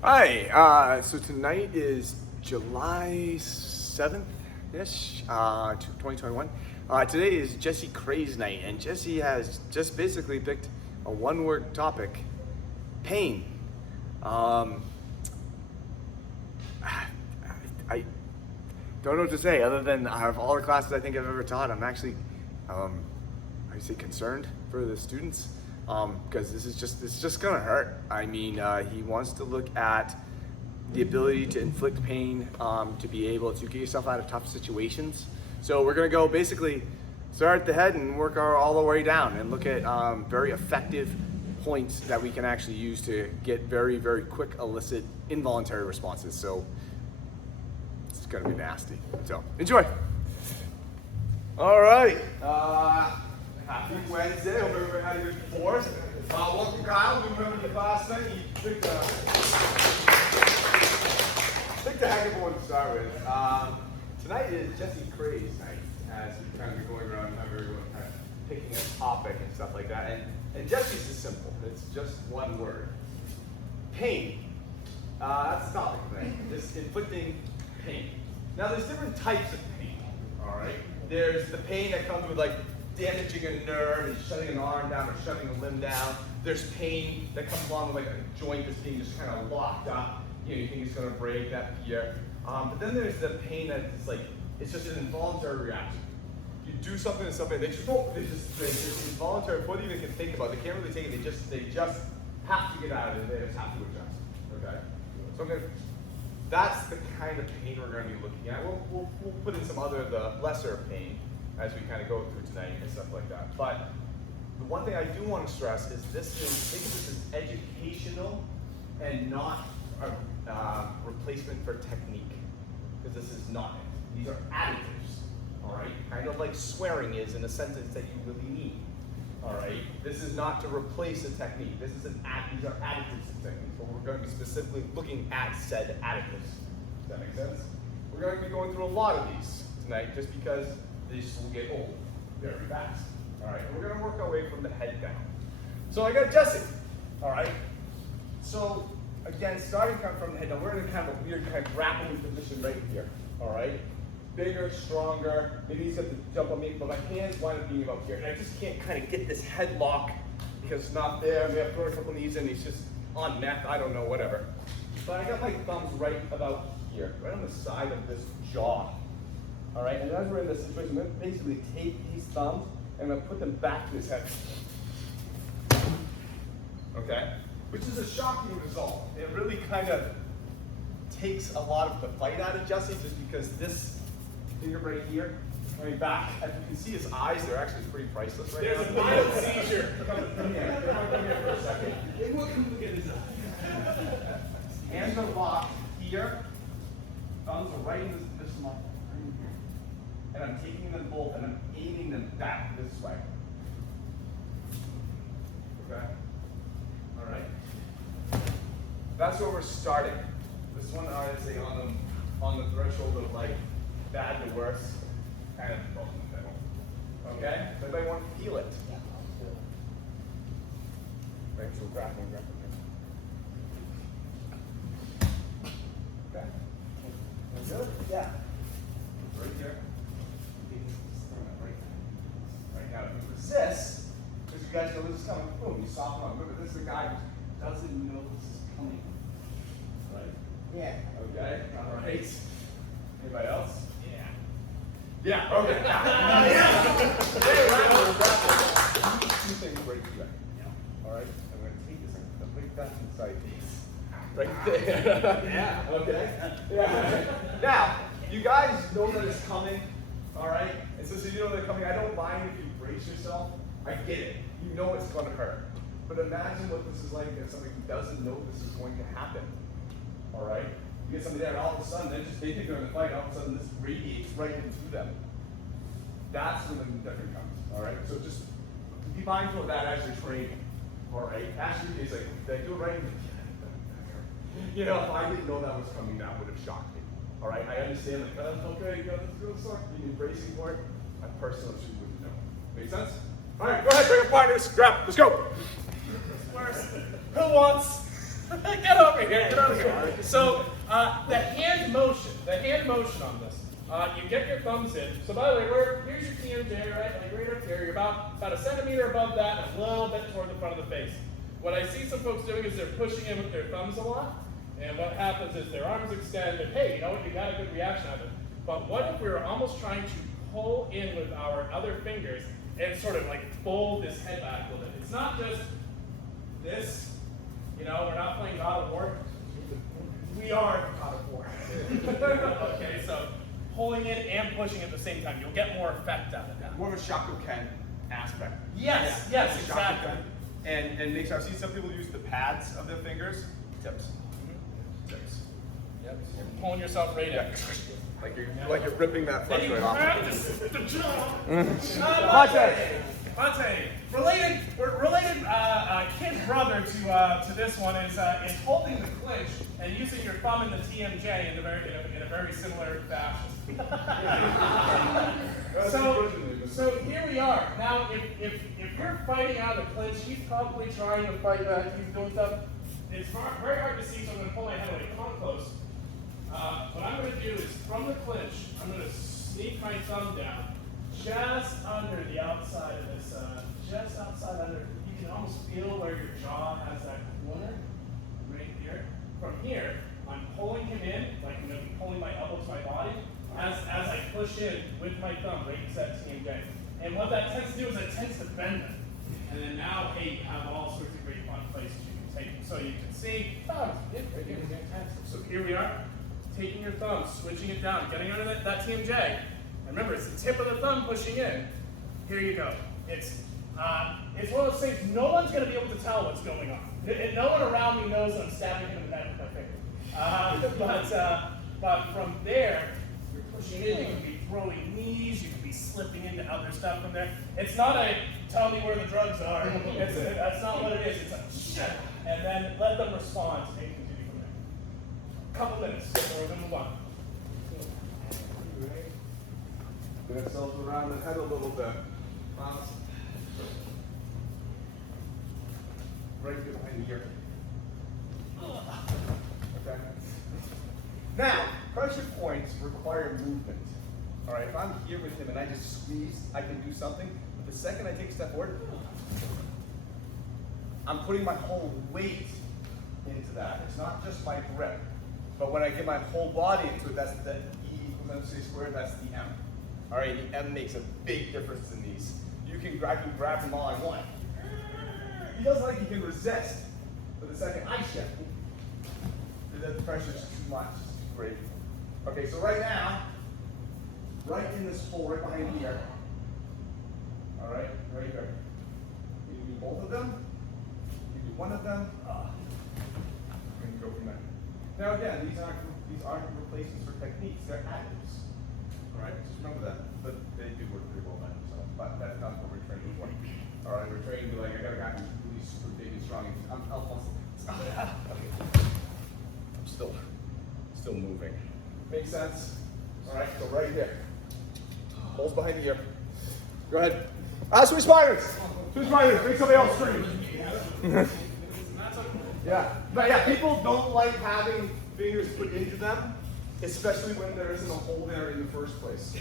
Hi, so tonight is July 7th-ish, 2021. Today is Jesse Cray's night, and Jesse has just basically picked a one-word topic, pain. I don't know what to say other than out of all the classes I think I've ever taught, I'm actually, I say concerned for the students. Because this is just gonna hurt. I mean, he wants to look at the ability to inflict pain, to be able to get yourself out of tough situations. So we're gonna go basically start at the head and work all the way down and look at very effective points that we can actually use to get very, very quick, illicit, involuntary responses. So it's gonna be nasty. So enjoy. All right. Happy Wednesday. Hope everybody had a good fourth. Welcome, Kyle. We remember the last night. You picked a heck of a one to start with. Tonight is Jesse Cray's night, as we kind of be going around and have everyone kind of picking a topic and stuff like that. And Jesse's is simple. It's just one word. Pain. That's the topic tonight. Just inflicting pain. Now, there's different types of pain. All right. There's the pain that comes with damaging a nerve and shutting an arm down or shutting a limb down. There's pain that comes along with a joint that's being just kind of locked up. You think it's going to break that here. But then there's the pain that's it's just an involuntary reaction. You do something to somebody, they just involuntary. Before they even can think about it, they can't really take it. They just have to get out of it. They just have to adjust. Okay. So that's the kind of pain we're going to be looking at. We'll put in some other the lesser pain as we kind of go through tonight and stuff like that. But the one thing I do want to stress is this is educational and not a replacement for technique, because this is not it. These are additives, all right? Kind of like swearing is in a sentence that you really need, all right? This is not to replace a technique. These are additives to techniques, but we're going to be specifically looking at said additives. Does that make sense? We're going to be going through a lot of these tonight just because these will get old very fast. All right, and we're gonna work our way from the head down. So I got Jesse. All right. So again, starting kind of from the head down, we're in kind of a weird kind of grappling position right here. All right. Bigger, stronger. Maybe he's got to jump on me, but my hands wind up being about here, and I just can't kind of get this head lock because it's not there. Maybe I've thrown a couple knees and he's just on meth. I don't know, whatever. But I got my thumbs right about here, right on the side of this jaw. All right, and as we're in this situation, I'm going to basically take these thumbs and I'm going to put them back to his head. Okay? Which is a shocking result. It really kind of takes a lot of the fight out of Jesse, just because this finger right here, coming back, as you can see his eyes, they're actually pretty priceless right now. There's a mild seizure. Come here for a second. Look at his eyes. Hands are locked here. Thumbs are right in this muscle. And I'm taking them both and I'm aiming them back this way. Okay? All right? That's where we're starting. This one, I would say, on the threshold of bad to worse, kind of both in the middle. Okay? Does anybody want to feel it? Yeah. Right, so grappling. Okay? Good? Yeah. Right here. Right now, if you resist, because you guys know this is coming, boom, you soften up. Remember, this is the guy who doesn't know this is coming. Right? Yeah. Okay. All right. Anybody else? Yeah. Yeah. Okay. Hey, grapple. Two things right here. All right. I'm going to take this and put that inside these. Right there. Yeah. Okay. Yeah. Now, you guys know that it's coming. All right? And so you know they're coming. I don't mind if you brace yourself. I get it. You know it's going to hurt. But imagine what this is like as somebody who doesn't know this is going to happen. All right? You get somebody there, and all of a sudden, they think they're in the fight, all of a sudden this radiates right into them. That's when the difference comes. All right? So just be mindful of that as you're training. All right? Actually, it's like, did I do it right? You know, if I didn't know that was coming, that would have shocked me. All right, I understand, okay, let's go start being bracing for it. I personally wouldn't know. Make sense? All right, go ahead, bring up partners, grab, let's go. First, Who wants Get over here, get over here. So the hand motion on this, you get your thumbs in. So by the way, here's your TMJ, right? Like right up here. You're about a centimeter above that and a little bit toward the front of the face. What I see some folks doing is they're pushing in with their thumbs a lot. And what happens is their arms extend and hey, you know what, you got a good reaction out of it. But what if we were almost trying to pull in with our other fingers and sort of like fold this head back a little bit? It's not just this, you know, we're not playing God of War. We are God of War. Okay, so pulling in and pushing at the same time, you'll get more effect out of that. More of a Shakuken aspect. Yes, Yeah. yes, exactly. And make sure, I've seen some people use the pads of their fingers. Tips. Tips. Yep. You're pulling yourself right in. Like you're ripping that flesh Then you right off. practice the jaw. Mate. Related kid brother to this one is holding the clinch and using your thumb in the TMJ in a very similar fashion. So here we are. Now, if you're fighting out of the clinch, he's probably trying to fight back. He's doing stuff. It's very hard to see, so I'm going to pull my head away. Come close. What I'm going to do is, from the clinch, I'm going to sneak my thumb down just under the outside of this, just outside under. You can almost feel where your jaw has that corner right here. From here, I'm pulling him in, like I'm going to be pulling my elbow to my body, as I push in with my thumb right into that TMJ. And what that tends to do is it tends to bend them. And then now, hey, you have all sorts of great fun places you can take them. So you can see, so here we are, taking your thumb, switching it down, getting under that TMJ. And remember, it's the tip of the thumb pushing in. Here you go. It's one of those things, no one's going to be able to tell what's going on. No one around me knows that I'm stabbing him in the neck with my finger. But from there, you're pushing in, you can be throwing knees, you can be slipping into other stuff from there. It's not a tell me where the drugs are. That's not what it is. It's a shit. And then let them respond and continue from there. Couple minutes, or we're going to move on. Get ourselves around the head a little bit. Right behind the ear. Okay. Now, pressure points require movement. All right, if I'm here with him and I just squeeze, I can do something. But the second I take a step forward, I'm putting my whole weight into that. It's not just my grip. But when I get my whole body into it, that's the E equals MC squared, that's the M. All right, the M makes a big difference in these. I can grab him all I want. He doesn't like he can resist. But the second I shift, the pressure is too much. It's great. Okay, so right now, right in this hole, right behind here. All right, right here. You do both of them. You do one of them. And go from there. Now again, these aren't replacements for techniques. They're additives. All right, just remember that. But they do work pretty well by themselves. But that's not what we're training for. All right, we're training to like I got a guy who's really super big and strong. I'm still moving. Make sense? All right, so right here. Holes behind the ear. Go ahead. Switch spiders. Switch spiders. Make somebody else scream. Yeah. But yeah, people don't like having fingers put into them, especially when there isn't a hole there in the first place.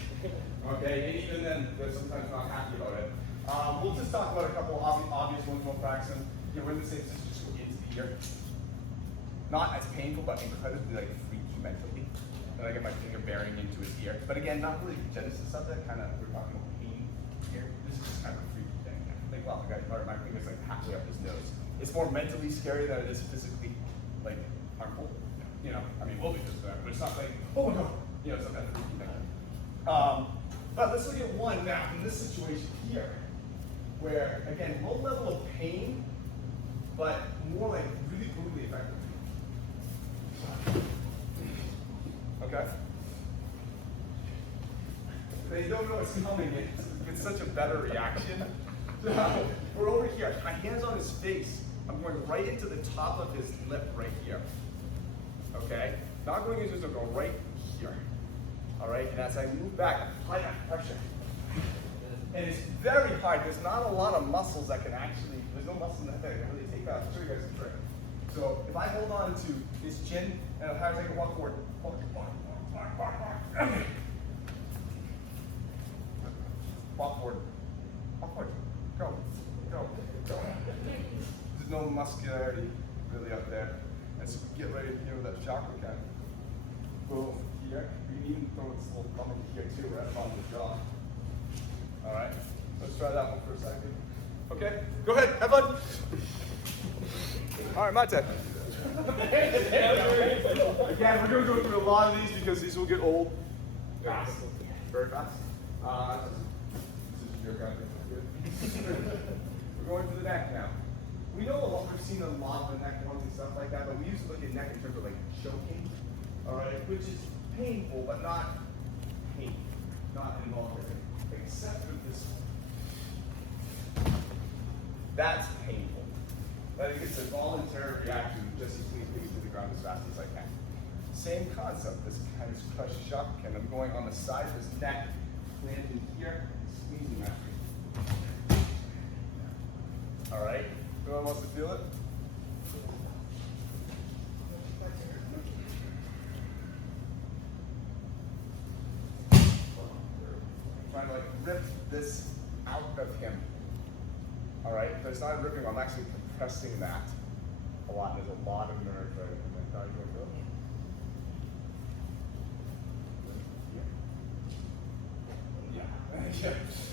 Okay, and even then, they're sometimes not happy about it. We'll just talk about a couple of obvious ones we'll practice. You know, we're in the same position, just go into the ear. Not as painful, but incredibly like freaky mentally. And I get my finger bearing into his ear. But again, not really the genesis of that. Kind of, we're talking about pain here. This is just kind of a freaky thing. Like, wow, the guy, my finger's like halfway up his nose. It's more mentally scary than it is physically, like, harmful. You know, I mean, we'll be just that, but it's not like, oh my god, you know, it's not that freaky thing. But let's look at one now in this situation here, where again, low level of pain, but more like really brutally effective. Okay? They don't know what's coming. It's such a better reaction. So we're over here. My hand's on his face. I'm going right into the top of his lip right here. Okay? Not going into his lip, go right here. All right? And as I move back, apply that pressure. And it's very hard. There's not a lot of muscles that can actually, there's no muscle in that thing that can really take that. I'll show you guys a trick. So if I hold on to his chin and as high as I can walk forward, walk. Okay. Walk forward. Walk forward. Go. There's no muscularity really up there. And so we get right in here with that chakra count. Boom. Here. You can even throw this little thumb in here too, right on the jaw. Alright. Let's try that one for a second. Okay? Go ahead, have fun. Alright, my turn. Again, we're going to go through a lot of these because these will get old. Fast. Very fast. This is your guy. We're going to the neck now. We know a lot, we've seen a lot of the neck ones and stuff like that, but we used to look at neck in terms of like choking, alright, which is painful, but not painful, not involuntary, except for this one. That's painful. I think it's a voluntary reaction, just as me picking to the ground as fast as I can. Same concept, this kind of crushed shock, and I'm going on the side of his neck, landing here, squeezing that. Alright, who wants to feel it? Trying to like rip this out of him. Alright, but it's not ripping, I'm actually compressing that a lot. There's a lot of nerve right in there. How are you going to feel?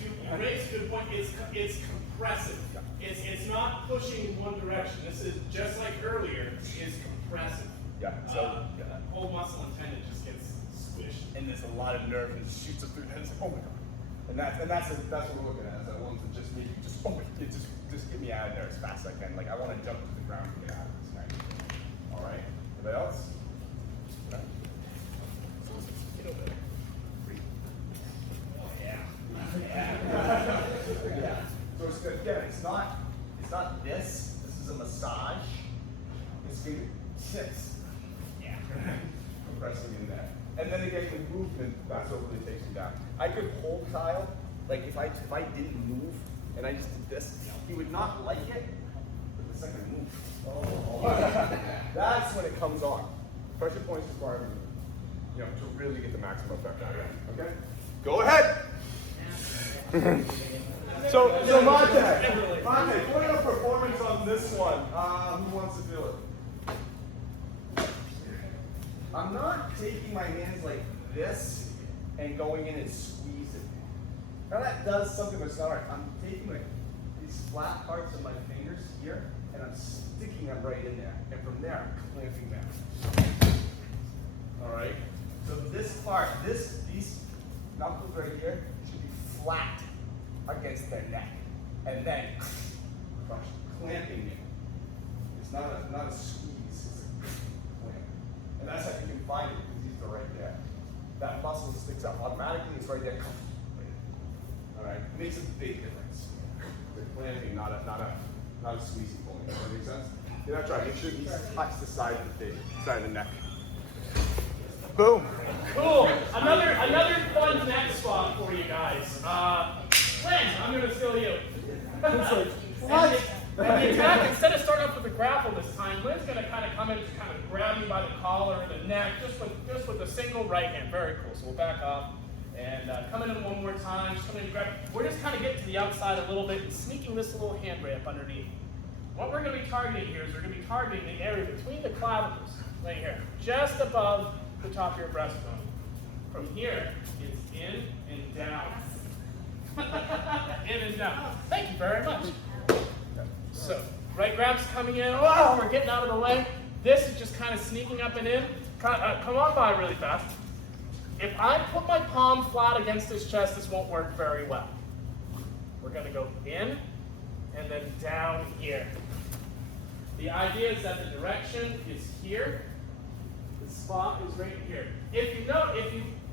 You raise a good point. It's compressive. It's not pushing in one direction. This is just like earlier. It's compressive. Yeah. So whole muscle and tendon just gets squished. and there's a lot of nerve and it shoots up through the head. It's like, oh my god. And that's what we're looking at. Is I want to just make it just get me out of there as fast as I can. Like I want to jump to the ground and get out of this thing. All right. Anybody else? Okay. Get over there. Yeah. So it's good. Again, it's not this. This is a massage. It's going to tips. Yeah. Compressing in there. And then again, the movement, that's what really takes me down. I could hold Kyle, like if I didn't move and I just did this, he would not like it, but the second I move, that's when it comes on. Pressure points require to really get the maximum effect out of it. Okay? Go ahead! So Monte, put in a performance on this one. Who wants to do it? I'm not taking my hands like this and going in and squeezing. Now that does something that's not right. I'm taking like these flat parts of my fingers here and I'm sticking them right in there. And from there, I'm clamping down. All right? So this part, these knuckles right here should be flat against their neck. And then clamping it. It's not a squeeze, it's a clamp. And that's how you can find it because these are right there. That muscle sticks out automatically, it's right there. All right, it makes a big difference. The clamping, not a squeezing pulling. Does that make sense? You're not trying. Make sure you touch the side of the neck. Boom. Cool. Another fun neck spot for you guys. Lance, I'm gonna steal you. What? And the attack, instead of starting off with a grapple this time, Lynn's gonna kind of come in and kind of grab you by the collar and the neck, just with a single right hand. Very cool. So we'll back up and come in one more time. Just come in and grab. We're just kind of getting to the outside a little bit and sneaking this little hand ray up underneath. What we're going to be targeting here is we're going to be targeting the area between the clavicles, right here, just above the top of your breastbone. From here, it's in and down. In and down. Thank you very much. So, right grab's coming in. Oh, we're getting out of the way. This is just kind of sneaking up and in. Come on by really fast. If I put my palm flat against his chest, this won't work very well. We're going to go in and then down here. The idea is that the direction is here. The spot is right here. If you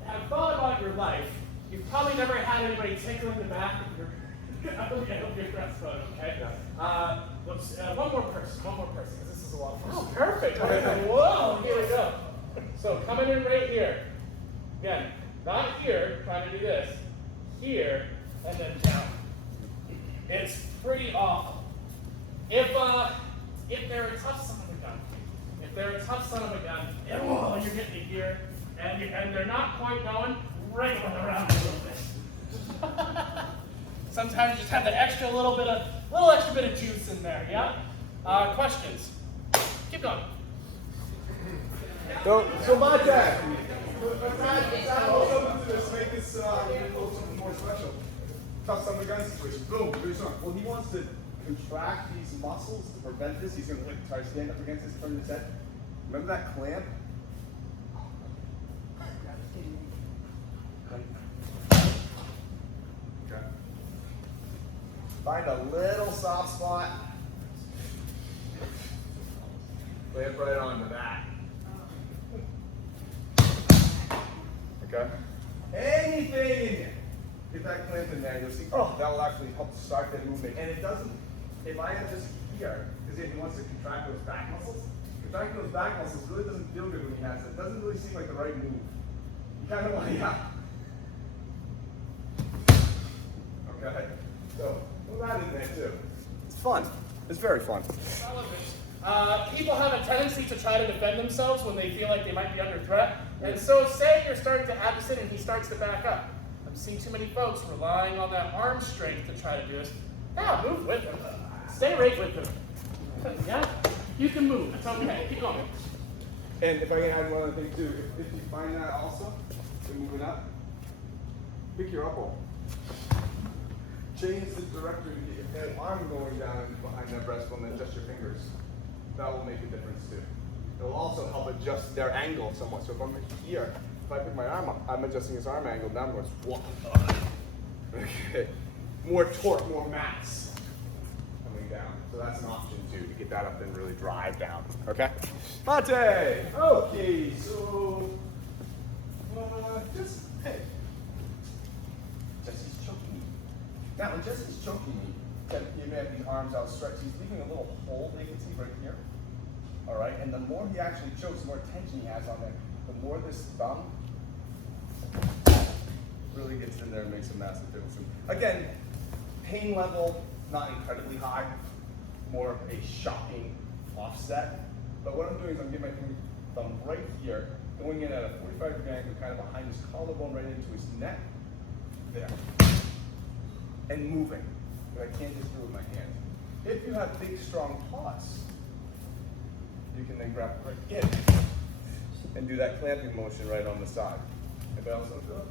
have thought about your life, you've probably never had anybody tickling the back of your breastbone, okay? One more person, because this is a lot of fun. Oh, perfect. Whoa, here we go. So coming in right here. Again, not here, trying to do this. Here, and then down. It's pretty awful. If they're a tough son of a gun, down. If they're a tough son of a gun, you're getting it here, and they're not quite going, wriggle them around a little bit. Sometimes you just have that little extra bit of juice in there, yeah? Questions? Keep going. So my dad, let's make this a little something more special. Tough son of a gun situation. Boom, here's one. Well, he wants to contract these muscles to prevent this. He's going to try to stand up against this, turn his head. Remember that clamp? Okay. Find a little soft spot. Clamp right onto that. Okay? Anything in there. Get that clamp in there, you'll see, oh, that will actually help start that movement. And it doesn't, if I have this here, because if he wants to contract those back muscles, contracting those back muscles really doesn't feel good when he has it. It doesn't really seem like the right move. You kind of want to, yeah. Okay? So, put that in there too. It's fun. It's very fun. People have a tendency to try to defend themselves when they feel like they might be under threat. And so say you're starting to absent and he starts to back up. I'm seeing too many folks relying on that arm strength to try to do this. Yeah, move with them. Stay right with them. Yeah, you can move. It's okay. Keep going. And if I can add one other thing too, if you find that also, you're moving up, pick your elbow. Change the direction to get your head, arm going down behind that breastbone and adjust your fingers. That will make a difference too. It will also help adjust their angle somewhat. So if I'm here, if I pick my arm up, I'm adjusting his arm angle downwards. Okay. More torque, more mass coming down. So that's an option too, to get that up and really drive down. Okay? Mate! Okay, so just hey. Jesse's choking me. Now when Jesse's choking me, he may have these arms outstretched, he's leaving a little hole they can see right here. Alright, and the more he actually chokes, the more tension he has on there, the more this thumb really gets in there and makes a massive difference. Again, pain level, not incredibly high, more of a shocking offset. But what I'm doing is I'm getting my thumb right here, going in at a 45-degree angle, kind of behind his collarbone, right into his neck, there, and moving. But I can't just do it with my hands. If you have big, strong paws, you can then grab it right in and do that clamping motion right on the side. Anybody else want to do it?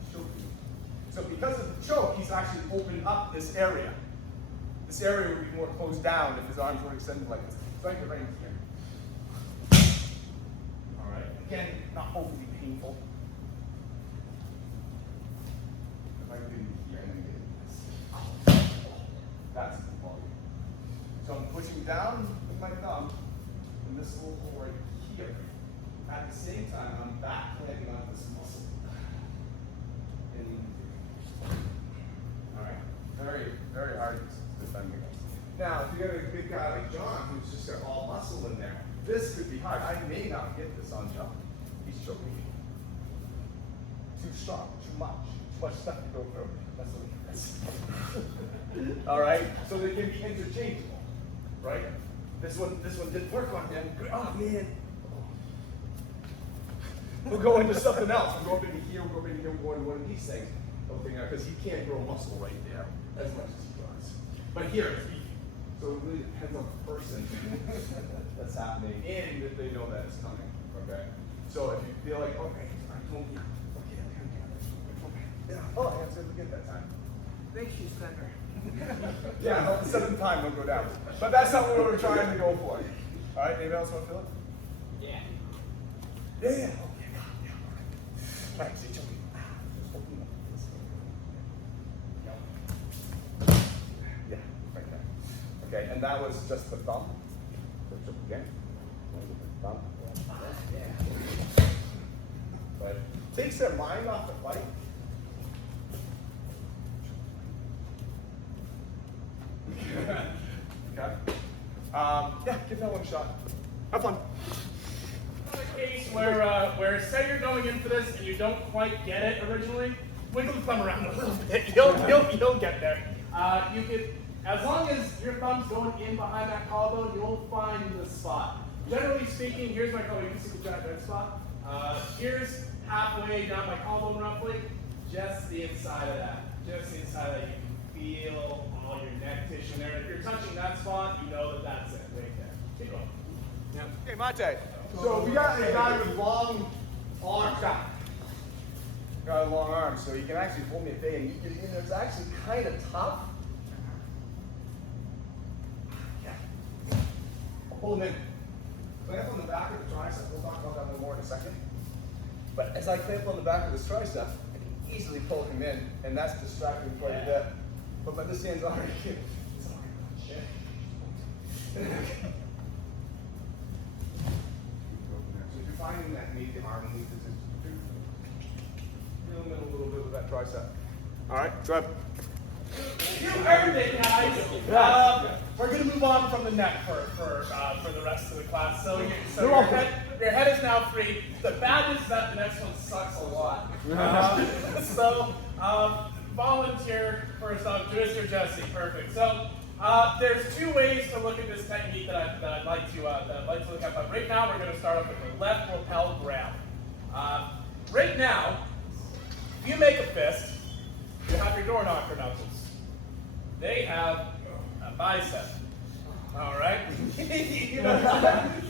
He's choking. So because of the choke, he's actually opened up this area. This area would be more closed down if his arms were extended like this. So I can get right in here. All right. Again, not overly painful. If I can get in here and then get in this. That's the volume. So I'm pushing down with my thumb in this little hole right here. At the same time, I'm back clamping on this muscle. All right. Very, very hard to defend against. Now, if you got a big guy like John who's just got all muscle in there, this could be hard. I may not get this on John. He's choking me. Too strong, too much stuff to go through. That's what it is. All right. So they can be interchangeable. Right? This one didn't work on him. Oh man. We'll go into something else. We'll go up into here, we'll go up into here, we'll go into one of these things. Because he can't grow muscle right there as much as he does. But here it's easy. So it really depends on the person that's happening and if they know that it's coming. Okay? So if you feel like, okay, I told you. Okay. Yeah. Oh, I answered again that time. Thanks, you sucker. Yeah, no, the seventh time will go down. But that's not what we're trying to go for. All right, anybody else want to feel it? Yeah. Yeah. Okay. Yeah. All right. See, choking. Just open up this. Yeah, right there. Okay, and that was just the thumb. So again. Thumb. Yeah. But takes their mind off the fight. Okay. Yeah, give that one a shot. Have fun. Another case where say you're going in for this and you don't quite get it originally, wiggle the thumb around a little bit. You'll get there. You could, as long as your thumb's going in behind that collarbone, you won't find the spot. Generally speaking, here's my collarbone. You can see the giant red spot. Here's halfway down my collarbone roughly. Just the inside of that. Just the inside of that. You can feel all your neck tissue in there. And if you're touching that spot, you know that that's it right there. Keep going. Yeah. Okay, Monte. So we got a guy with long arms. Got a long arms, so he can actually pull me a thing, and it's actually kind of tough. Yeah. I'll pull him in. Clamp on the back of the tricep. We'll talk about that a little more in a second. But as I clamp on the back of this tricep, I can easily pull him in, and that's distracting quite a bit. But by this hand's already it's already So if you're finding that medium arm needs to just feel in a little bit with that tricep. All right, Trev. You earned it, guys. We're going to move on from the neck for the rest of the class. So your head is now free. The bad news is that the next one sucks a lot. Volunteer first off, Mr. Jesse. Perfect. So there's two ways to look at this technique that I'd like to look at. But right now we're going to start off with the left lapel grab. Right now, if you make a fist, you have your door knocker knuckles. They have a bicep. All right? You know,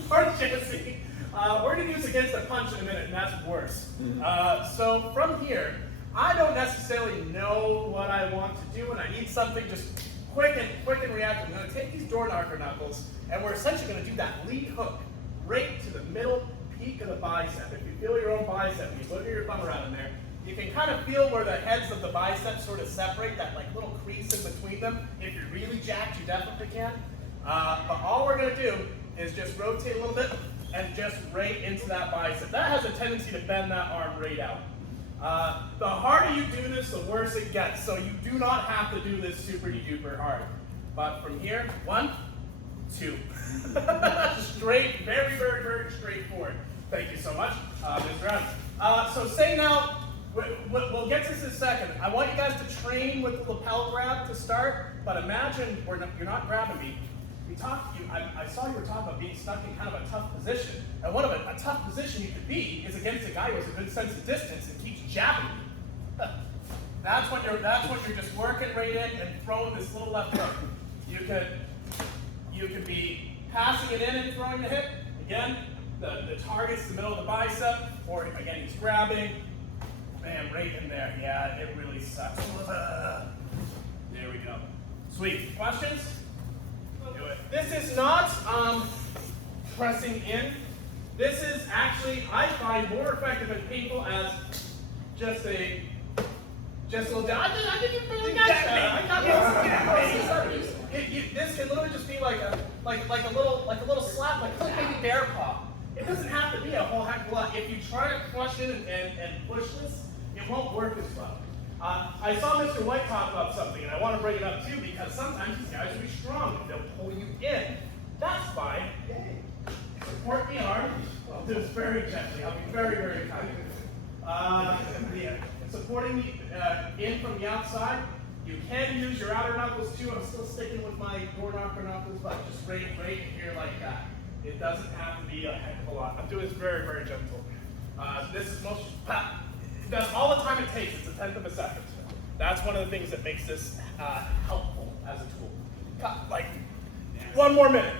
or Jesse. We're going to use against a punch in a minute, and that's worse. So from here, I don't necessarily know what I want to do, and I need something just quick and reactive. I'm going to take these door knocker knuckles, and we're essentially going to do that lead hook right to the middle peak of the bicep. If you feel your own bicep, you look at your thumb around in there, you can kind of feel where the heads of the biceps sort of separate, that like little crease in between them. If you're really jacked, you definitely can. But all we're going to do is just rotate a little bit and just right into that bicep. That has a tendency to bend that arm right out. The harder you do this, the worse it gets. So you do not have to do this super duper hard. But from here, 1, 2. Straight, very, very, very straightforward. Thank you so much, Mr. Adams. So say now, we'll get to this in a second. I want you guys to train with the lapel grab to start, but imagine you're not grabbing me. I saw you were talking about being stuck in kind of a tough position. And one of a tough position you could be is against a guy who has a good sense of distance and keeps jabbing you. That's when you're just working right in and throwing this little left hook. You could be passing it in and throwing the hip. Again, the target's the middle of the bicep, or again he's grabbing. Bam, right in there. Yeah, it really sucks. There we go. Sweet. Questions? Do it. This is not pressing in. This is actually, I find, more effective and painful as just a little down. I think you really got that. This can literally just be like a little slap, like a baby bear paw. It doesn't have to be a whole heck of a lot. If you try to crush it and push this, it won't work as well. I saw Mr. White talk about something, and I want to bring it up too, because sometimes these guys will be strong and they'll pull you in. That's fine. Support the arm. I'll do this very gently. I'll be very, very kind. Supporting in from the outside. You can use your outer knuckles too. I'm still sticking with my door knocker knuckles, but just right here like that. It doesn't have to be a heck of a lot. I'm doing this very, very gentle. This is that's all the time it takes. It's 1/10 of a second. That's one of the things that makes this helpful as a tool. Like, one more minute.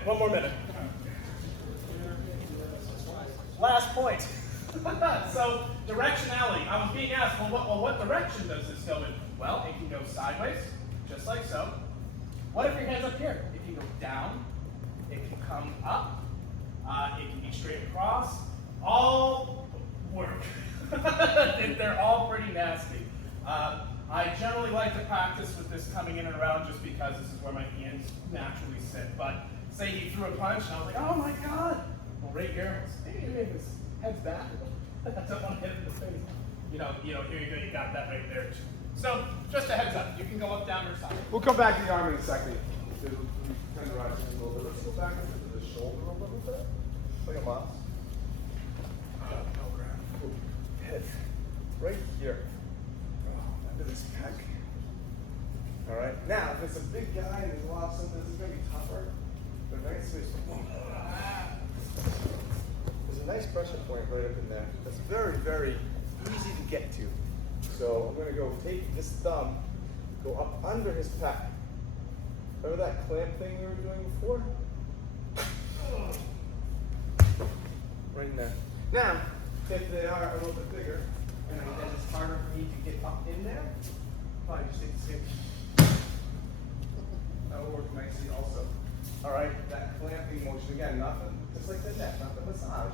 Last point. So, directionality. I was being asked, well, what direction does this go in? Well, it can go sideways, just like so. What if your hand's up here? It can go down. It can come up. It can be straight across. All work. They're all pretty nasty. I generally like to practice with this coming in and around just because this is where my hands naturally sit. But say he threw a punch and I was like, oh my God. Well, right here, his head's back. I don't want to hit him in the face. You know, here you go, you got that right there too. So, just a heads up, you can go up, down, or side. We'll come back to the arm in a second. Tenderize a little bit. Let's go back into the shoulder a little bit. Like a mouse. Head. Right here. Under this pec. All right. Now, if it's a big guy and there's a lot of stuff, this is going to be tougher. But nice there's a nice pressure point right up in there. That's very, very easy to get to. So I'm going to go take this thumb, go up under his pec. Remember that clamp thing we were doing before? Right in there. Now, if they are a little bit bigger, and then it's harder for me to get up in there, probably just take the same. That will work nicely also. All right, that clamping motion again, nothing, just like the neck, not the massage.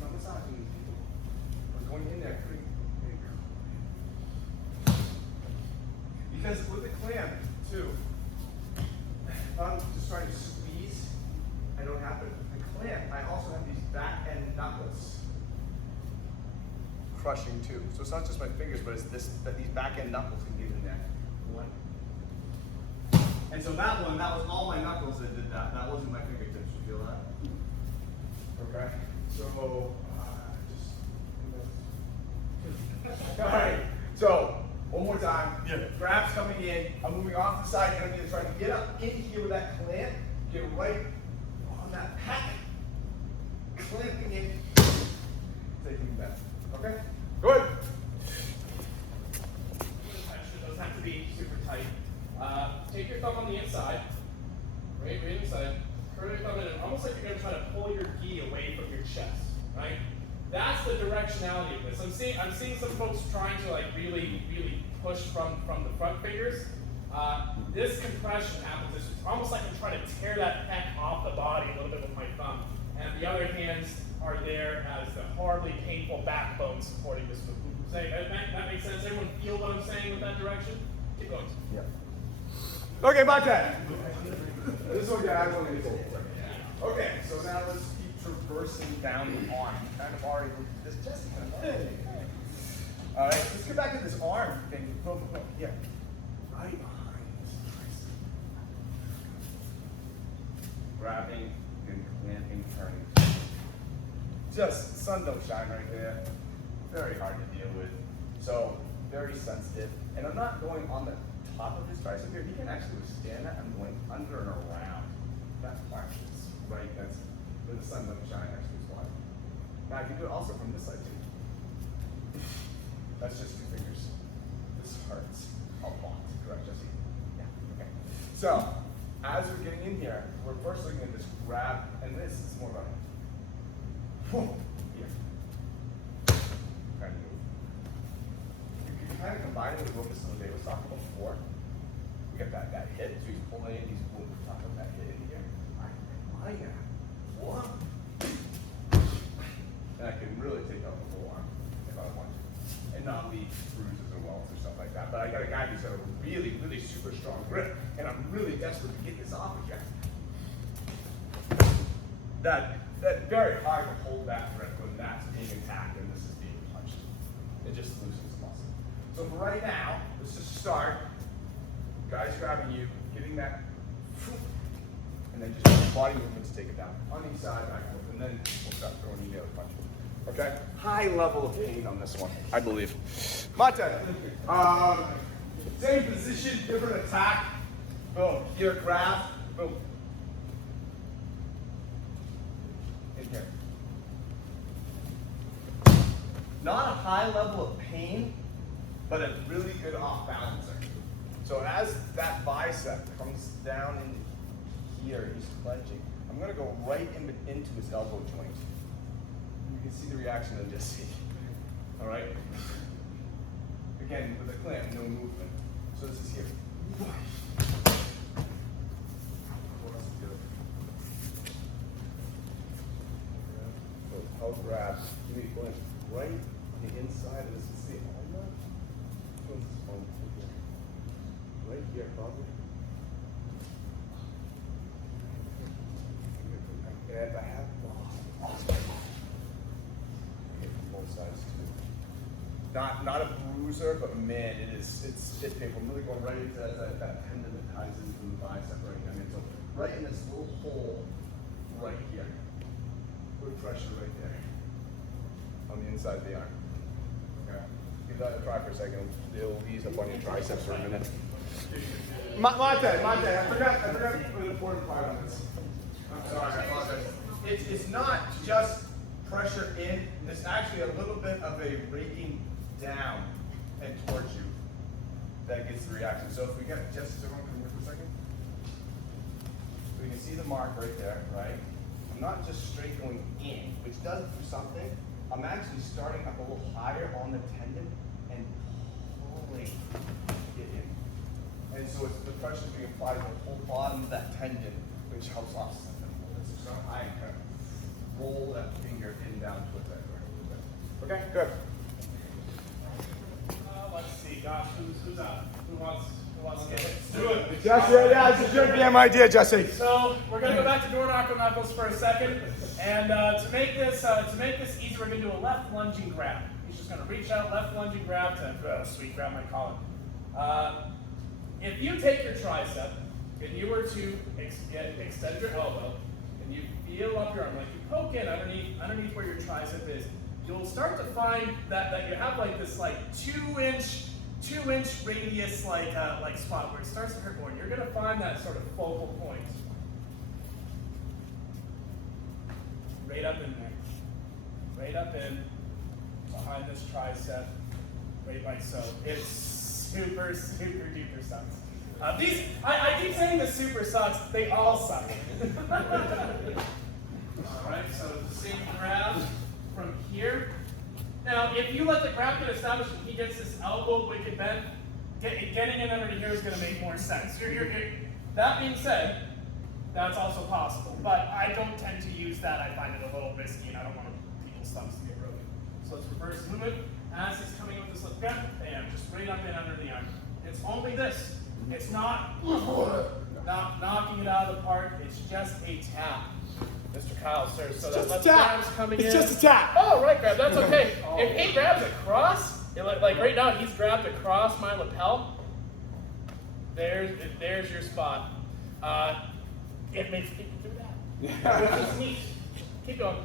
Not massaging these people. We're going in there pretty big. Because with the clamp, too, if I'm just trying to squeeze, I don't have it. The clamp, I also have these back end knuckles crushing too. So it's not just my fingers, but it's these back end knuckles can get in there. One. And so that one, that was all my knuckles that did that. That wasn't my fingertips. You feel that? Okay. So, all right. So, one more time. Yeah. Grab's coming in. I'm moving off the side. I'm going to try to get up in here with that clamp. Get right on that pack. Clamping in. Taking it back. Okay? Good. It doesn't have to be super tight. Take your thumb on the inside, right inside, curl your thumb in, and almost like you're going to try to pull your gi away from your chest, right? That's the directionality of this. I'm seeing some folks trying to like really push from the front fingers. This compression happens. It's almost like I'm trying to tear that pec off the body a little bit with my thumb, and the other hands are there as the horribly painful backbone supporting this movement. That makes sense. Everyone feel what I'm saying with that direction? Keep going. Yeah. Okay, my turn. This one guy, I want to go. Okay, so now let's keep traversing down the arm. You kind of already looked at this just kind of. All right, let's get back to this arm thing. Yeah. Right behind this tricep. Grabbing and clamping, turning. Just sun don't shine right there. Very hard to deal with. So very sensitive. And I'm not going on the top of his tricep here. He can actually withstand that. I'm going under and around. That part is right. That's where the sun doesn't shine actually is why. Now I can do it also from this side too. That's just 2 fingers. This hurts a lot. Correct, Jesse? Yeah. Okay. So as we're getting in here, we're first looking at this grab, and this is more about here. Kind of move. You can kind of combine it with what Mr. Lede was talking about before. We got that hit, so he's pulling in, he's pulling the top of that hit in here. I got one. And I can really take out the whole arm if I want to. And not leave bruises or welts or stuff like that. But I got a guy who's got a really super strong grip, and I'm really desperate to get this off again. That's very hard to hold that grip when that's being attacked and this is being punched. It just loosens the muscle. So for right now, let's just start. Guys grabbing you, getting that, and then just body movements to take it down. On each side, back and forth, and then we'll start throwing you the other punch. Okay? High level of pain on this one, I believe. Mata, same position, different attack. Boom. Here, grab. Boom. In here. Not a high level of pain, but a really good off balancer. So as that bicep comes down into here, he's clenching. I'm going to go right into his elbow joint. You can see the reaction of Jesse. All right? Again, with a clamp, no movement. So this is here. I'll grab, give me a glance right on the inside of this. See, right here, probably. And I have both sides too. Not a bruiser, but man, it's painful. I'm really going right into that tendon that ties into the bicep right here. I mean, so right in this little hole right here. Good pressure right there on the inside of the arm. Okay. Give that a try for a second. It'll ease up on your triceps for a minute. Monte, I forgot an important part on this. I'm sorry, I apologize. It's not just pressure in, it's actually a little bit of a raking down and towards you that gets the reaction. So if we get just everyone come here for a second. So you can see the mark right there, right? I'm not just straight going in, which does do something. I'm actually starting up a little higher on the tendon and pulling it in. And so it's the pressure being applied to the whole bottom of that tendon, which helps offset the movement. So I kind of roll that finger in down towards that direction. Okay, good. Let's see. Gosh, who's up? Who wants to get it? Let's do it. Jesse, yeah, this is your damn idea, Jesse. So we're gonna go back to door knocker knuckles for a second, and to make this easy, we're gonna do a left lunging grab. He's just gonna reach out, left lunging grab to sweet grab, I call it. If you take your tricep and you were to extend your elbow and you feel up your arm, like you poke in underneath where your tricep is, you'll start to find that you have like this like 2-inch radius like spot where it starts to hurt more. You're gonna find that sort of focal point. Right up in there. Right up in behind this tricep. Right like so. It's super duper sucks. I keep saying the super sucks, they all suck. Alright, so the same grab from here. Now, if you let the grab get established and he gets this elbow wicked bend, getting in under here is going to make more sense. That being said, that's also possible, but I don't tend to use that. I find it a little risky and I don't want people's thumbs to get broken. So let's reverse movement. As he's coming with this left grab, bam, just right up in under the arm. It's only this. It's not knocking it out of the park. It's just a tap. Mr. Kyle, sir, so that left grab's coming in. It's just a tap. Oh, right grab, that's okay. If he grabs across, like right now, he's grabbed across my lapel. There's your spot. It makes people do that. Which is neat. Keep going.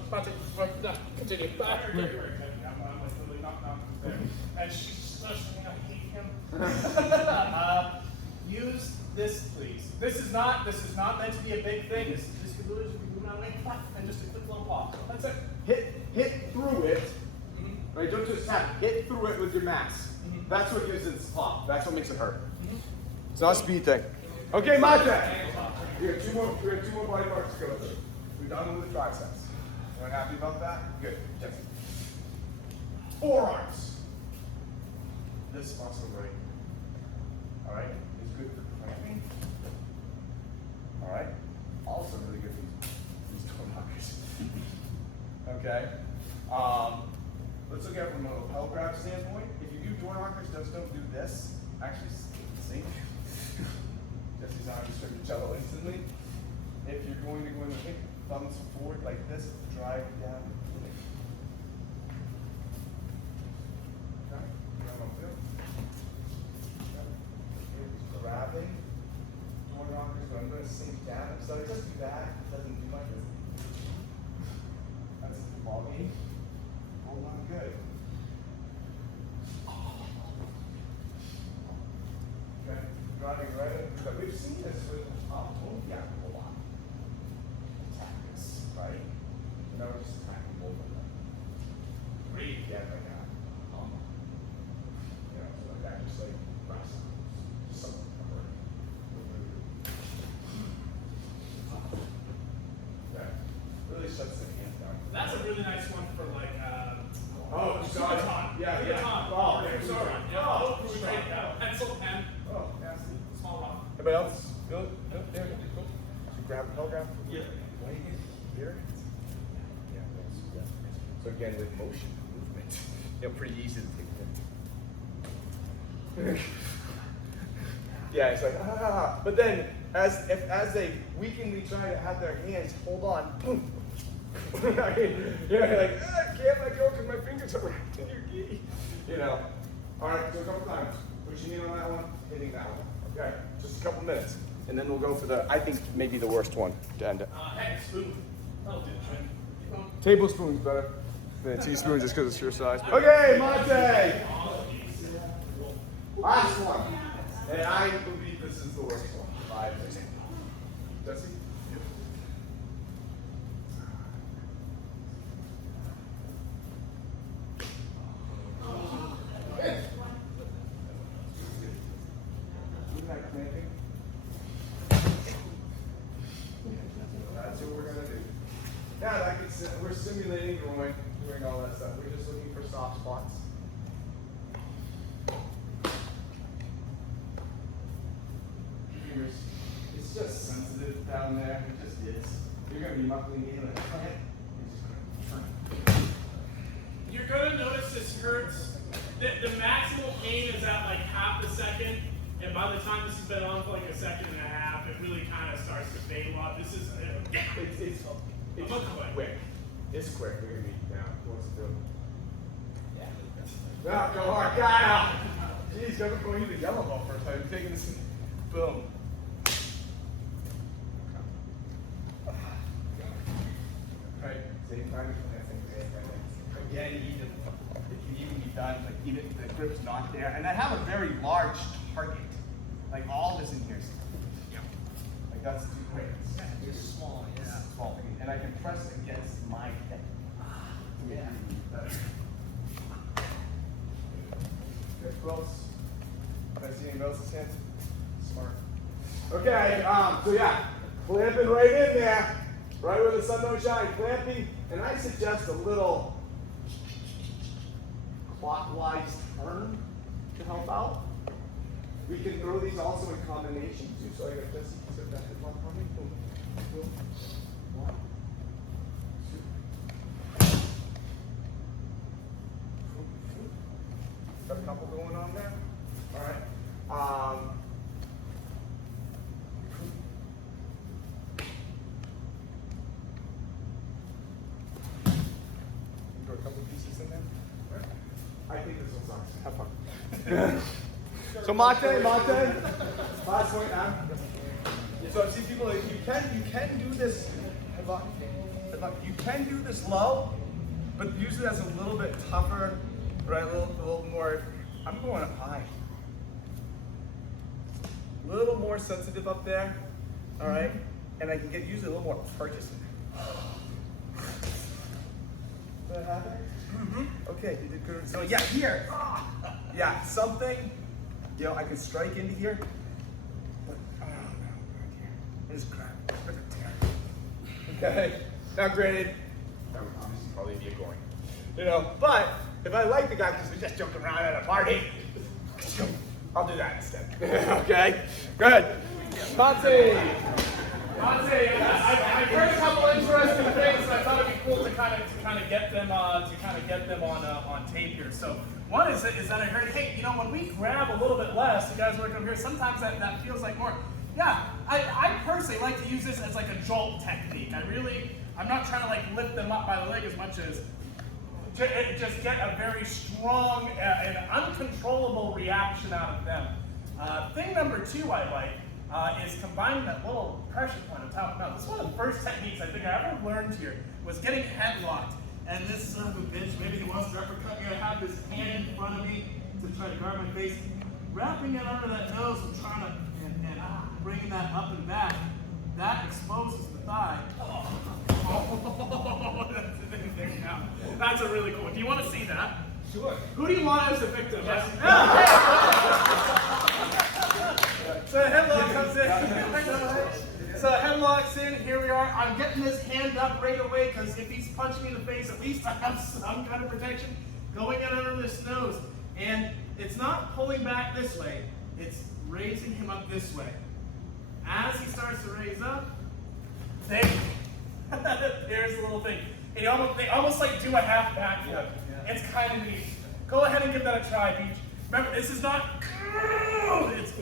Continue. Back. I'm like really not there. And she's I hate him. Use this, please. This is not meant to be a big thing. This could do it. And just a quick little pop. That's it. Hit through it. Right? Don't just tap. Hit through it with your mass. That's what gives it its pop. That's what makes it hurt. It's not a speed thing. Okay, Monte. We have two more body parts to go through. We're done with the triceps. Everyone happy about that? Good. Yes. Forearms. This muscle right. All right. It's good for cramping. All right. Also really good for these toe knockers. Okay. Let's look at it from a lapel grab standpoint. If you do door knockers, just don't do this. Actually, see? Jesse's not going to start your jello instantly. If you're going to go in the hip, thumbs forward like this, drive down and pull it. Okay. Grabbing door knockers, but I'm going to sink down. So it just do that. It doesn't do much. That's the ball game. Hold on good. Okay, driving right into the, we've seen this with toe gap a lot. Attack this, right? Now we're just attacking both of them. Breathe again right now. You know, so like that, just like rest. Just something to hurt. Okay. Really shuts the hand down. That's a really nice one for like Oh, sorry. Yeah. Oh, okay. Sorry. Yeah. Straight down. Pencil, pen. Oh, nasty. Small rock. Anybody else? Good? Good? There you go. So grab the telegraph. Yeah. When you get here. Yeah, yes. So again, with motion, movement, pretty easy to take it. Yeah, it's like, But then, as they weakly try to have their hands hold on, boom. You're like, I can't let go because my fingers are wrapped in your gi. All right, so a couple times. Pushing in on that one, hitting that one. Okay, just a couple minutes. And then we'll go for the, I think, maybe the worst one to end it. Hey, spoon. That'll do it, right? Tablespoon's better than a teaspoon just because it's your size. Okay, Monte! Last one. And I believe this is the worst 5 seconds. Jesse? That's what we're gonna do. Yeah, we're simulating groin, doing all that stuff. We're just looking for soft spots. It's just sensitive down there. It just is. You're gonna be muckling in like a plant. You're gonna notice this hurts. The maximal pain is at like half a second, and by the time this has been on for like a second and a half, it really kind of starts to fade a lot. This is it's quick. It's quick. We're gonna be down. Who wants to do it? Yeah. No, go hard, Kyle. Jeez, you're going to the yellow ball first time. You're taking this. Boom. Right. Same time. Again, it can even be done, like even if the grip's not there. And I have a very large target. Like all this in here. Like that's too quick. It's small, yeah. Small. And I can press against my head. Yeah. Who else? Can I see anybody else's hands? Smart. Okay, so yeah, clamping right in there, right where the sun don't shine, clamping, and I suggest a little clockwise turn to help out. We can throw these also in combination too, so I got this, sit back and one for me, boom, boom, 1, 2. Got a couple going on there. All right. Throw a couple pieces in there. I think this one sucks. Have fun. So mate. Last point now. So I've seen people like you can do this. You can do this low, but usually that's a little bit tougher, right? A little more. I'm going up high. A little more sensitive up there, all right? And I can get usually a little more purchase in there. Did that happen? Mm-hmm. Okay, you did good. So yeah, here. Yeah, something, I can strike into here. But, right here. Just grab it. Okay, now granted, that would obviously probably be a going. But if I like the guy because we're just joking around at a party, I'll do that instead. Okay? Good. Monty! I've heard a couple interesting things, and I thought it'd be cool to kind of get them on tape here. So one is that I heard, hey, when we grab a little bit less, you guys work over here, sometimes that feels like more. Yeah, I personally like to use this as like a jolt technique. I'm not trying to like lift them up by the leg as much as just get a very strong and uncontrollable reaction out of them. Thing number 2 I like is combining that little pressure point on top of the mouth. This is one of the first techniques I think I ever learned here, was getting headlocked. And this son of a bitch, maybe he wants to uppercut me. I have this hand in front of me to try to guard my face. Wrapping it under that nose and trying to, and bringing that up and back, that exposes the thigh. That's a really cool one. Do you want to see that? Sure. Who do you want as the victim? Yes. So a headlock comes in. So a headlock's in. Here we are. I'm getting this hand up right away because if he's punching me in the face, at least I have some kind of protection. Going in under this nose. And it's not pulling back this way. It's raising him up this way. As he starts to raise up, there's the little thing. They almost like do a half backflip. Yeah. It's kind of neat. Go ahead and give that a try, Beach. Remember, this is not. It's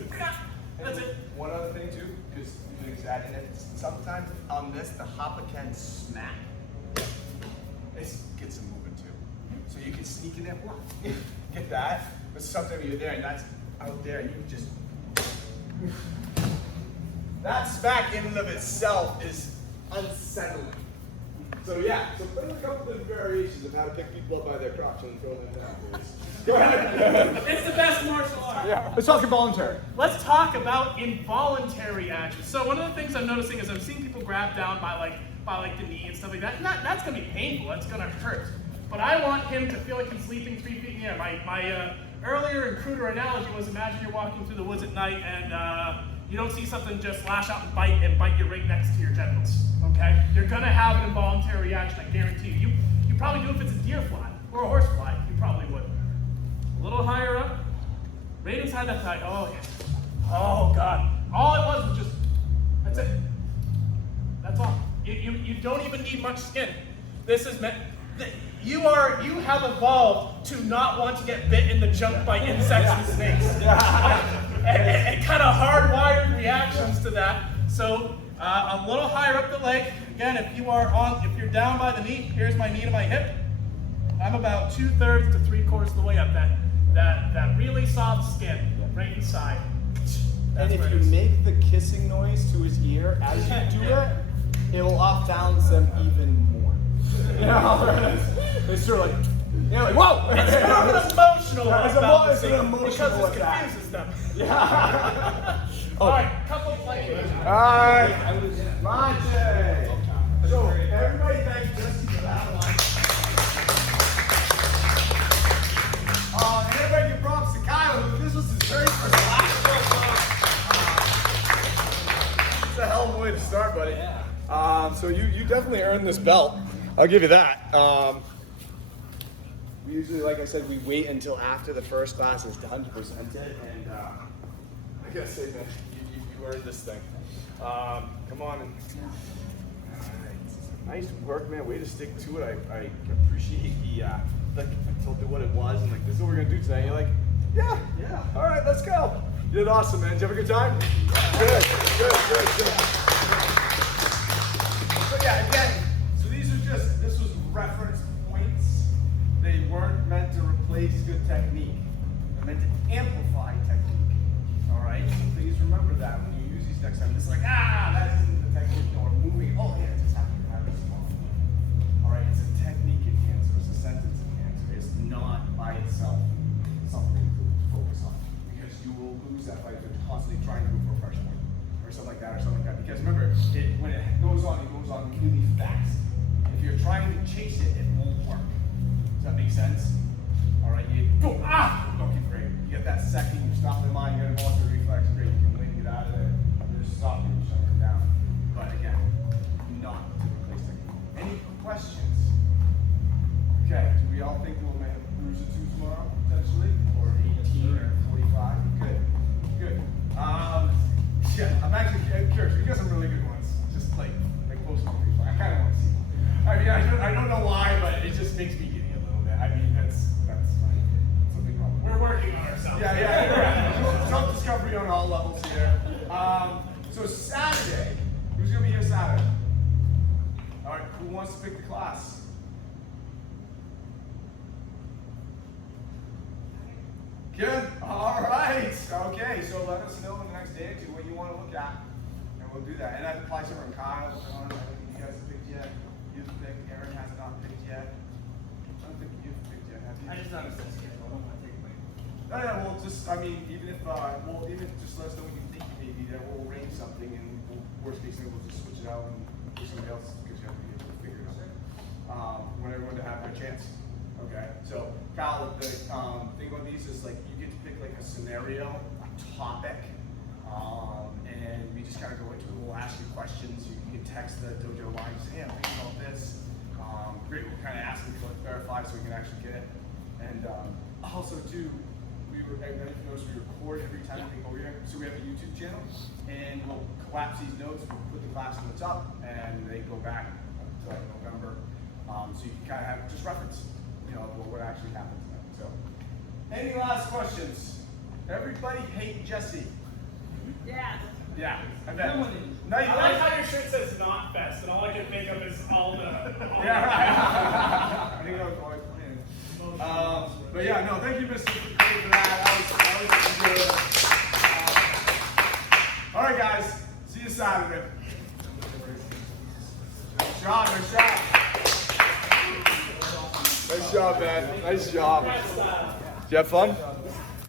that's it. One other thing too, because you can add in it. Sometimes on this, the hopper can smack. It gets them moving too. So you can sneak in there, get that. But sometimes you're there and that's out there, and you can just. That smack in and of itself is unsettling. So yeah, so there's a couple different variations of how to pick people up by their crotch and throw them down. Go ahead. It's the best martial art. Yeah, let's talk involuntary. Let's talk about involuntary actions. So one of the things I'm noticing is I'm seeing people grab down by the knee and stuff like that. And that's gonna be painful. That's gonna hurt. But I want him to feel like he's leaping 3 feet in the air. My earlier and cruder analogy was, imagine you're walking through the woods at night and you don't see something just lash out and bite you right next to your genitals. Okay? You're gonna have an involuntary reaction. I guarantee you. You probably do if it's a deer fly or a horse fly. You probably would. A little higher up, right inside that thigh. Oh yeah. Oh God. All it was just. That's it. That's all. You don't even need much skin. This is meant. You have evolved to not want to get bit in the junk by insects and snakes. And kind of hardwired reactions to that. So a little higher up the leg. Again, if you're down by the knee, here's my knee to my hip. I'm about 2/3 to 3/4 of the way up that really soft skin right inside. And if you make the kissing noise to his ear as you do it, it will off balance them even more. You know, it's sort of like whoa! It's more of an emotional It's an emotional because it attack. confuses them. Yeah. All right, couple of like. Alright, Monte. So, everybody thanks Jesse for that one. And everybody give props to Kyle, who this was his very first last show. It's a hell of a way to start, buddy. So you definitely earned this belt. I'll give you that. We usually, like I said, we wait until after the first class is done to present it, and I gotta say, man, you earned this thing. Come on and nice work, man. Way to stick to it. I appreciate the like I told you what it was, and like this is what we're gonna do today. And you're like, yeah, all right, let's go. You did awesome, man. Did you have a good time? Good. So yeah, again, so this was reference points. They weren't meant to replace good technique. They're meant to amplify technique. All right, so please remember that when you use these next time. It's like, that isn't the technique, or moving. Oh yeah, it just happened to have this small. All right, it's a technique enhancer. It's a sentence enhancer. It's not by itself something to focus on, because you will lose that fight if you're constantly trying to move for a fresh point or something like that. Because remember, when it goes on really fast. If you're trying to chase it, it won't work. Does that make sense? All right, you go, okay, great. You get that second, you stop the mind, you get a voluntary reflex, great, you can wait, get out of there. You just stop it, you shut it down. But again, not to replace technique. Any questions? Okay, do we all think we'll make a bruise or two tomorrow, potentially? Or 18 or 45? Good. Yeah, I'm actually curious. We got some really good ones. Just like close to me. I kind of want to see them. I mean, I don't know why, but it just makes me giddy a little bit. I mean, that's fine. Something wrong. We're working on ourselves. Yeah. Self-discovery on all levels here. So Saturday, who's gonna be here Saturday? All right, who wants to pick the class? Good. All right. Okay. So let us know in the next day or two what you want to look at, and we'll do that. And that applies to everyone. Kyle, John, I think you guys have picked yet. You've picked. Aaron has not picked yet. I don't think you've picked yet, have you? I just not a set schedule. I don't want to take away. No. We'll just. I mean, even if just let us know when you think you may be there. We'll arrange something, and worst case scenario, we'll just switch it out and do somebody else because you have to be able to figure it out. Want everyone to have their chance. Okay, so Kyle, the thing about these is like you get to pick like a scenario, a topic, and we just kind of go into it. We'll ask you questions. You can text the dojo line and say, hey, I'm thinking about this. Great, we'll kind of ask them to verify so we can actually get it. And also too, I don't know if you notice we record every time we go over here. So we have a YouTube channel, and we'll collapse these notes. We'll put the class notes up, and they go back to like November. So you can kind of have just reference. What actually happened tonight. So, any last questions? Everybody hate Jesse. Yeah, I bet. I like how your shirt says "Not Fest," and all I can think of is all the. Yeah, right. I think I was always playing. But yeah, no, thank you, Mr. Cray, for that. That was good. All right, guys. See you Saturday. Good shot. job, man. Nice job. Did you have fun?